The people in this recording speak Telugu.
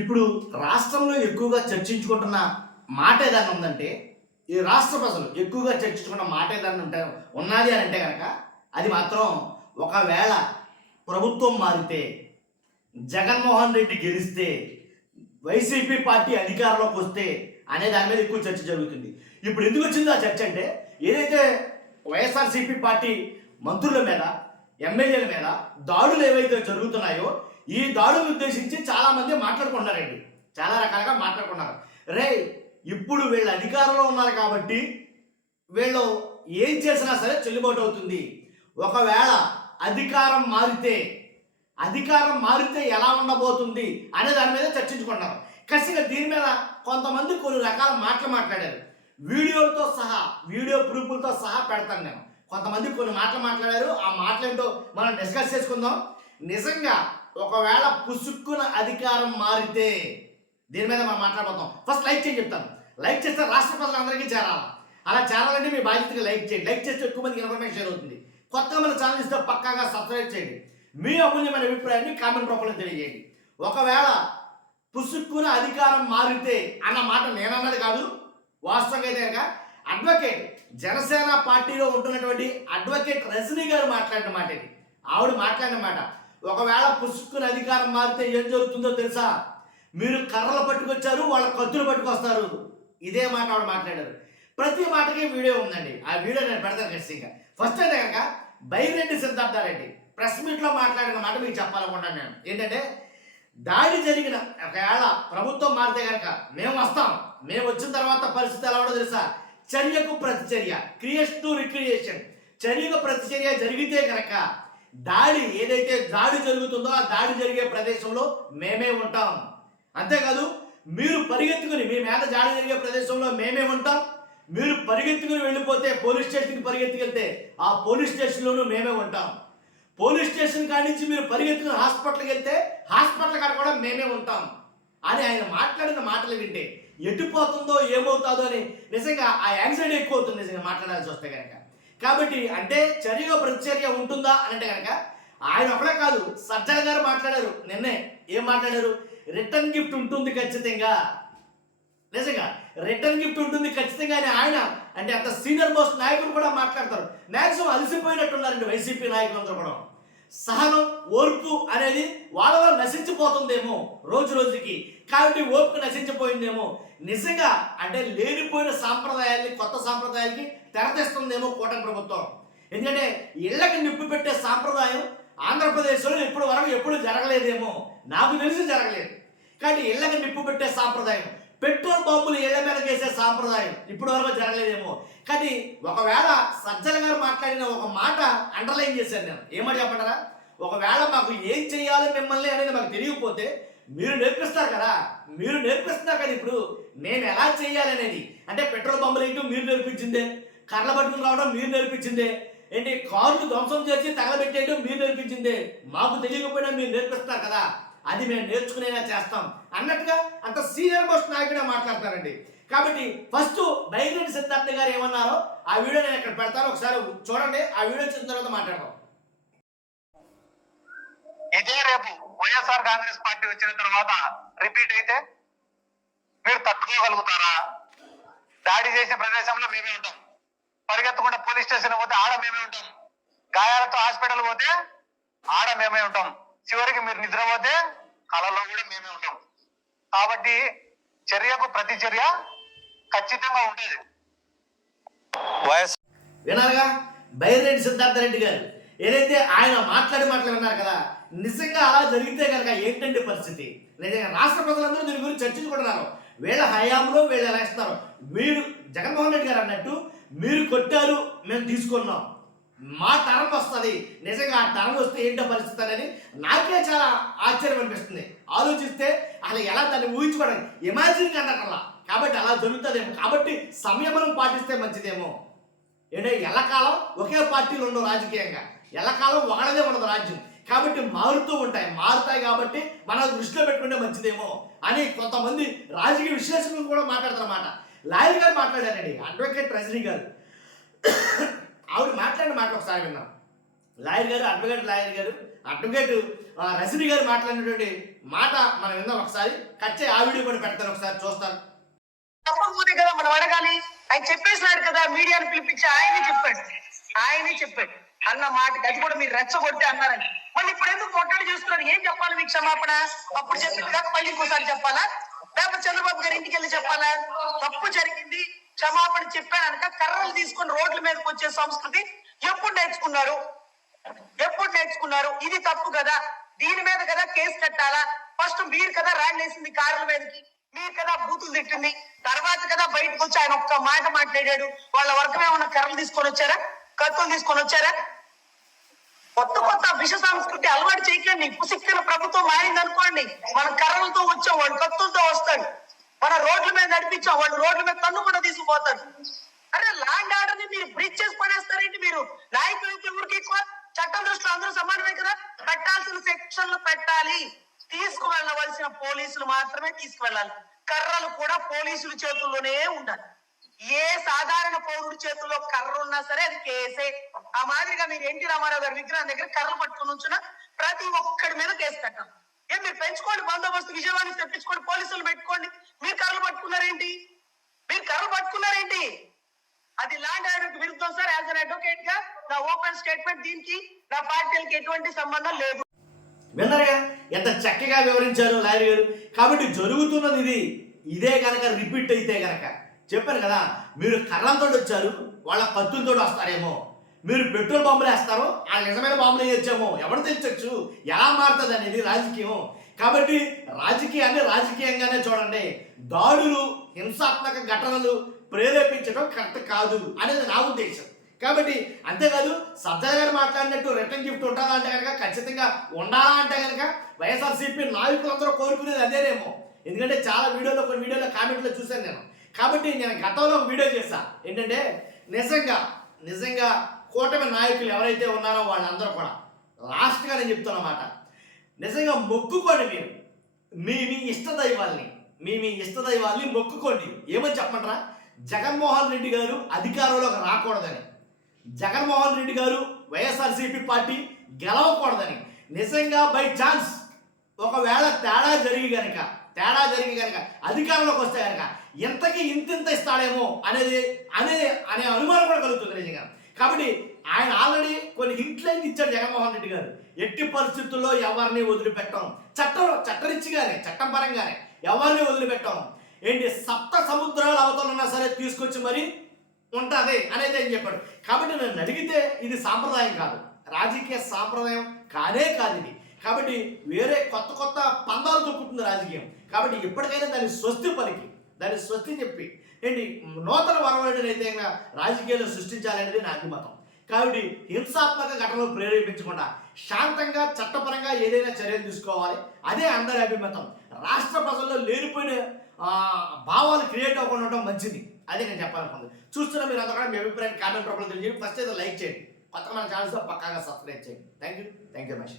ఇప్పుడు రాష్ట్రంలో ఎక్కువగా చర్చించుకుంటున్న మాట ఏదైనా ఉందంటే, ఈ రాష్ట్ర ప్రజలు ఎక్కువగా చర్చించుకున్న మాట ఏదైనా ఉన్నది అని అంటే కనుక అది మాత్రం ఒకవేళ ప్రభుత్వం మారితే, జగన్మోహన్ రెడ్డి గెలిస్తే, వైసీపీ పార్టీ అధికారంలోకి వస్తే అనే దాని మీద ఎక్కువ చర్చ జరుగుతుంది. ఇప్పుడు ఎందుకు వచ్చింది ఆ చర్చ అంటే, ఏదైతే వైఎస్ఆర్సీపీ పార్టీ మంత్రుల మీద, ఎమ్మెల్యేల మీద దాడులు ఏవైతే జరుగుతున్నాయో ఈ దాడులను ఉద్దేశించి చాలా మంది మాట్లాడుకుంటున్నారండి. చాలా రకాలుగా మాట్లాడుకున్నారు. రే, ఇప్పుడు వీళ్ళు అధికారంలో ఉన్నారు కాబట్టి వీళ్ళు ఏం చేసినా సరే చెల్లుబాటు అవుతుంది. ఒకవేళ అధికారం మారితే ఎలా ఉండబోతుంది అనే దాని మీద చర్చించుకుంటున్నారు. ఖచ్చితంగా దీని మీద కొంతమంది కొన్ని రకాల మాటలు మాట్లాడారు. వీడియోలతో సహా, వీడియో ప్రూఫ్లతో సహా పెడతాను నేను. కొంతమంది కొన్ని మాటలు మాట్లాడారు. ఆ మాటలేంటో మనం డిస్కస్ చేసుకుందాం. నిజంగా ఒకవేళ పుసుక్కున అధికారం మారితే దీని మీద మనం మాట్లాడబోతాం. ఫస్ట్ లైక్ చేయండి చెప్తాను. లైక్ చేస్తే రాష్ట్ర ప్రజలందరికీ చేరాలి. అలా చేరాలంటే మీ బాధ్యతగా లైక్ చేయండి. లైక్ చేస్తే ఎక్కువ మందికి ఇన్ఫర్మేషన్ షేర్ అవుతుంది. కొత్తగా మన ఛానల్ ఇస్తే పక్కాగా సబ్స్క్రైబ్ చేయండి. మీ అమూల్యమైన అభిప్రాయాన్ని కామెంట్ రూపంలో తెలియజేయండి. ఒకవేళ పుసుక్కున అధికారం మారితే అన్న మాట నేనన్నది కాదు. వాస్తవంగా అయితే కనుక అడ్వకేట్, జనసేన పార్టీలో ఉంటున్నటువంటి అడ్వకేట్ రజనీ గారు మాట్లాడిన మాట ఇది. ఆవిడ మాట్లాడిన మాట, ఒకవేళ పుసుక్కున అధికారం మారితే ఏం జరుగుతుందో తెలుసా? మీరు కర్రలు పట్టుకొచ్చారు, వాళ్ళ కత్తులు పట్టుకొస్తారు. ఇదే మాట ఆవిడ మాట్లాడారు. ప్రతి మాటకి వీడియో ఉందండి. ఆ వీడియో నేను పెడతాను ఖచ్చితంగా. ఫస్ట్ అయితే కనుక బైరెడ్డి సిద్ధార్థారెడ్డి ప్రెస్ మీట్లో మాట్లాడిన మాట మీకు చెప్పాలనుకుంటాను నేను. ఏంటంటే, దాడి జరిగిన ఒకవేళ ప్రభుత్వం మారితే కనుక మేము వస్తాం, మేము వచ్చిన తర్వాత పరిస్థితి ఎలా ఉండదో తెలుసా? చర్యకు ప్రతిచర్య, క్రియేషన్ టు రిక్రియేషన్. చర్యకు ప్రతిచర్య జరిగితే కనుక ఏదైతే దాడి జరుగుతుందో ఆ దాడి జరిగే ప్రదేశంలో మేమే ఉంటాం. అంతేకాదు, మీరు పరిగెత్తుకుని మీ మీద దాడి జరిగే ప్రదేశంలో మేమే ఉంటాం. మీరు పరిగెత్తుకుని వెళ్ళిపోతే పోలీస్ స్టేషన్కి పరిగెత్తుకెళ్తే ఆ పోలీస్ స్టేషన్లోనూ మేమే ఉంటాం. పోలీస్ స్టేషన్ కాడి నుంచి మీరు పరిగెత్తుకుని హాస్పిటల్కి వెళ్తే హాస్పిటల్ కాడ కూడా మేమే ఉంటాం అని ఆయన మాట్లాడిన మాటలు వింటే ఎటుపోతుందో ఏమవుతుందో అని నిజంగా ఆ యాంగ్జైటీ ఎక్కువ అవుతుంది నిజంగా మాట్లాడాల్సి వస్తే కనుక. కాబట్టి అంటే చర్య ప్రతిచర్య ఉంటుందా అని అంటే కనుక ఆయన ఒకడే కాదు, సజ్జల గారు మాట్లాడారు నిన్నే. ఏం మాట్లాడారు? రిటర్న్ గిఫ్ట్ ఉంటుంది ఖచ్చితంగా. నిజంగా రిటర్న్ గిఫ్ట్ ఉంటుంది ఖచ్చితంగా అని ఆయన అంటే అంత సీనియర్ మోస్ట్ నాయకులు కూడా మాట్లాడతారు. మ్యాక్సిమం అలసిపోయినట్టున్నారండి వైసీపీ నాయకులందరూ కూడా. సహనం, ఓర్పు అనేది వాళ్ళలో నశించిపోతుందేమో రోజు రోజుకి. కాబట్టి ఓర్పు నశించిపోయిందేమో. నిజంగా అంటే లేనిపోయిన సాంప్రదాయాల్ని కొత్త సాంప్రదాయాలకి తెరతీస్తుందేమో కూటమి ప్రభుత్వం. ఎందుకంటే ఇళ్లకి నిప్పు పెట్టే సాంప్రదాయం ఆంధ్రప్రదేశ్లో ఇప్పటి వరకు ఎప్పుడు జరగలేదేమో, నాకు తెలిసి జరగలేదు. కాబట్టి ఇళ్లకి నిప్పు పెట్టే సాంప్రదాయం, పెట్రోల్ బాంబులు ఇళ్ల మీద వేసే సాంప్రదాయం ఇప్పటి వరకు జరగలేదేమో. కానీ ఒకవేళ సజ్జల గారు మాట్లాడిన ఒక మాట అండర్లైన్ చేశాను నేను. ఏమని చెప్పంటారా? ఒకవేళ మాకు ఏం చేయాలి మిమ్మల్ని అనేది మాకు తెలియకపోతే మీరు నేర్పిస్తారు కదా. మీరు నేర్పిస్తున్నారు కదా. ఇప్పుడు నేను ఎలా చేయాలి అనేది అంటే పెట్రోల్ బాంబులు ఏంటో మీరు నేర్పించిందే, కర్రల పట్టుకుని రావడం మీరు నేర్పించిందే, ఏంటి కార్లు ధ్వంసం చేసి తగలబెట్టేయడం మీరు నేర్పించిందే. మాకు తెలియకపోయినా మీరు నేర్పిస్తారు కదా, అది మేము నేర్చుకునేలా చేస్తాం అన్నట్టుగా అంత సీనియర్ మోస్ట్ నాయకుడే మాట్లాడతారండి. కాబట్టి ఫస్ట్ బైరెడ్డి సిద్ధార్థ గారు ఏమన్నారో ఆ వీడియో నేను ఇక్కడ పెడతాను, ఒకసారి చూడండి. ఆ వీడియో చూసిన తర్వాత మాట్లాడదాం. ఇదే రేపు వైఎస్ఆర్ కాంగ్రెస్ పార్టీ వచ్చిన తర్వాత రిపీట్ అయితే మీరు తట్టుకోగలుగుతారా? దాడి చేసే ప్రదేశంలో మేమే ఉంటాం. పరిగెత్తకుండా పోలీస్ స్టేషన్ పోతే ఆడ మేమే ఉంటాం. గాయాలతో హాస్పిటల్ పోతే ఆడ మేమే ఉంటాం. చివరికి మీరు నిద్రపోతే కళలో కూడా మేమే ఉంటాం. కాబట్టి చర్యకు ప్రతిచర్య ఖచ్చితంగా ఉంటుంది. వినారుగా బైరెడ్డి సిద్ధార్థరెడ్డి గారు ఏదైతే ఆయన మాటలు విన్నారు కదా. నిజంగా అలా జరిగితే కనుక ఏంటంటే పరిస్థితి? నిజంగా రాష్ట్ర ప్రజలందరూ దీని గురించి చర్చించుకుంటున్నారు. వీళ్ళ హయాంలో వీళ్ళు ఎలా ఇస్తున్నారు. మీరు జగన్మోహన్ రెడ్డి గారు అన్నట్టు మీరు కొట్టారు, మేము తీసుకున్నాం, మా తరం వస్తుంది. నిజంగా ఆ తరం వస్తే ఏంటో పరిస్థితి అనేది నాకే చాలా ఆశ్చర్యం అనిపిస్తుంది. ఆలోచిస్తే అలా ఎలా దాన్ని ఊహించుకోవడం ఇమాజిన్ అందకల్లా. కాబట్టి అలా జరుగుతుందేమో. కాబట్టి సంయమనం పాటిస్తే మంచిదేమో. ఏంటంటే ఎల్లకాలం ఒకే పార్టీలు ఉండవు రాజకీయంగా. ఎల్లకాలం ఒకడదే ఉండదు రాజ్యం. కాబట్టి మారుతాయి కాబట్టి మనం దృష్టిలో పెట్టుకుంటే మంచిదేమో అని కొంతమంది రాజకీయ విశ్లేషకులు కూడా మాట్లాడుతున్నమాట. లాయర్ గారు మాట్లాడారండి, అడ్వకేట్ రజనీ గారు. ఆవిడ మాట్లాడిన మాట ఒకసారి విన్నాం. అడ్వకేట్ రజనీ గారు మాట్లాడినటువంటి మాట మనం విందాం ఒకసారి. కచ్చే ఆ వీడియో కూడా పెడతాను, ఒకసారి చూస్తాను. తప్పకపోతే కదా మనం అడగాలి. ఆయన చెప్పేసినాడు కదా, మీడియాను పిలిపించి ఆయనే చెప్పాడు అన్న మాటకి అది కూడా మీరు రెచ్చగొట్టి అన్నారని. మళ్ళీ ఇప్పుడు ఎందుకు మొట్టడి చేస్తున్నారు? ఏం చెప్పాలి మీకు క్షమాపణ? అప్పుడు చెప్పింది కాక మళ్ళీ ఇంకోసారి చెప్పాలా? లేకపోతే చంద్రబాబు గారి ఇంటికి వెళ్ళి చెప్పాలా? తప్పు జరిగింది, క్షమాపణ చెప్పానక కర్రలు తీసుకొని రోడ్ల మీదకి వచ్చే సంస్కృతి ఎప్పుడు నేర్చుకున్నారు? ఇది తప్పు కదా, దీని మీద కదా కేసు కట్టాలా? ఫస్ట్ మీరు కదా రాళ్ళేసింది కార్ల మీదకి, మీరు కదా బూతులు తిట్టింది, తర్వాత కదా బయటకు వచ్చి ఆయన ఒక్క మాట మాట్లాడాడు. వాళ్ళ వర్గం ఏమన్నా కర్రలు తీసుకొని వచ్చారా, కత్తులు తీసుకొని వచ్చారా? కొత్త విష సంస్కృతి అలవాటు చేయకండి. పుసిక్కిన ప్రభుత్వం మారింది అనుకోండి, మన కర్రలతో వచ్చాం, వాడు కత్తులతో వస్తాడు. మన రోడ్ల మీద నడిపించాం, వాళ్ళు రోడ్ల మీద తన్ను కూడా తీసుకుపోతాడు. అరే ల్యాండ్ ఆర్డర్ ని మీరు బ్రీచ్ చేసి పడేస్తారేంటి? మీరు నాయకులకి ఎవరికి ఎక్కువ? చట్టం దృష్టిలో అందరూ సమానమే కదా. పెట్టాల్సిన సెక్షన్లు పెట్టాలి, తీసుకువెళ్ళవలసిన పోలీసులు మాత్రమే తీసుకువెళ్ళాలి. కర్రలు కూడా పోలీసుల చేతుల్లోనే ఉండాలి. ఏ సాధారణ పౌరుడి చేతుల్లో కర్ర ఉన్నా సరే అది కేసే. ఆ మాదిరిగా మీరు ఎన్టీ రామారావు గారి విగ్రహం దగ్గర కర్రలు పట్టుకుని ఉంచున్న ప్రతి ఒక్కడి మీద కేసు కట్టాలి. మీరు పెంచుకోండి, బందోబస్తు విజయవాడ నుంచి తెప్పించుకోండి, పోలీసులు పెట్టుకోండి. మీరు కర్రలు పట్టుకున్నారేంటి? అది ల్యాండ్ ఆర్డర్ కి విరుద్ధం సార్. యాజ్ అన్ అడ్వకేట్ గా నా ఓపెన్ స్టేట్మెంట్, దీనికి నా పార్టీలకి ఎటువంటి సంబంధం లేదు. విన్నారుగా ఎంత చక్కగా వివరించారు లాయర్ గారు. కాబట్టి జరుగుతున్నది ఇదే కనుక రిపీట్ అయితే కనుక చెప్పాను కదా, మీరు కర్రలతో వచ్చారు, వాళ్ళ కత్తులతో వస్తారేమో. మీరు పెట్రోల్ బాంబులు వేస్తారో, వాళ్ళు నిజమైన బాంబులు వేయొచ్చేమో, ఎవరు తెచ్చొచ్చు, ఎలా మారుతుంది అనేది రాజకీయం. కాబట్టి రాజకీయాన్ని రాజకీయంగానే చూడండి. దాడులు, హింసాత్మక ఘటనలు ప్రేరేపించడం కరెక్ట్ కాదు అనేది నా ఉద్దేశం. కాబట్టి అంతేకాదు, సజ్జల గారు మాట్లాడినట్టు రిటర్న్ గిఫ్ట్ ఉంటుందా అంటే కనుక ఖచ్చితంగా ఉండాలా అంటే కనుక వైఎస్ఆర్సీపీ నాయకులందరూ కోరుకునేది అదేనేమో. ఎందుకంటే చాలా కొన్ని వీడియోలో కామెంట్లో చూశాను నేను. కాబట్టి నేను గతంలో ఒక వీడియో చేశాను ఏంటంటే, నిజంగా కూటమి నాయకులు ఎవరైతే ఉన్నారో వాళ్ళందరూ కూడా లాస్ట్గా నేను చెప్తున్నమాట, నిజంగా మొక్కుకోండి. మీరు మీ ఇష్టదైవాల్ని మొక్కుకోండి. ఏమని చెప్పమంటారా? జగన్మోహన్ రెడ్డి గారు అధికారంలోకి రాకూడదని, జగన్మోహన్ రెడ్డి గారు వైఎస్ఆర్సీపీ పార్టీ గెలవకూడదని, నిజంగా బై ఛాన్స్ ఒకవేళ తేడా జరిగి కనుక అధికారంలోకి వస్తే కనుక ఇంతకీ ఇంత ఇస్తాడేమో అనే అనుమానం కూడా కలుగుతుంది నిజంగా. కాబట్టి ఆయన ఆల్రెడీ కొన్ని హింట్లైన్ ఇచ్చాడు జగన్మోహన్ రెడ్డి గారు. ఎట్టి పరిస్థితుల్లో ఎవరిని వదిలిపెట్టాం, చట్టరీత్యాగానే చట్టం పరంగానే ఎవరిని వదిలిపెట్టాం. ఏంటి, సప్త సముద్రాలు అవతలున్నా సరే తీసుకొచ్చి మరి ఉంటుంది అనేది ఆయన చెప్పాడు. కాబట్టి నన్ను అడిగితే ఇది సాంప్రదాయం కాదు, రాజకీయ సాంప్రదాయం కాదు ఇది. కాబట్టి వేరే కొత్త పందాలు తొక్కుతుంది రాజకీయం. కాబట్టి ఇప్పటికైనా దాన్ని స్వస్తి చెప్పి ఏంటి నూతన వరవడిని అయితే రాజకీయాలు సృష్టించాలనేది నా అభిమతం. కాబట్టి హింసాత్మక ఘటనలు ప్రేరేపించకుండా శాంతంగా చట్టపరంగా ఏదైనా చర్యలు తీసుకోవాలి, అదే అందరి అభిమతం. రాష్ట్ర ప్రజల్లో లేనిపోయిన భావాలు క్రియేట్ అవ్వకుండా ఉండడం మంచిది, అదే నేను చెప్పాలనుకుంది. చూస్తున్నా మీరు అంతా కూడా మీ అభిప్రాయం కామెంట్ రూపంలో తెలియజేయండి. ఫస్ట్ అయితే లైక్ చేయండి, కొత్తగా మన ఛానల్స్లో పక్కాగా సబ్స్క్రైబ్ చేయండి. Thank you much.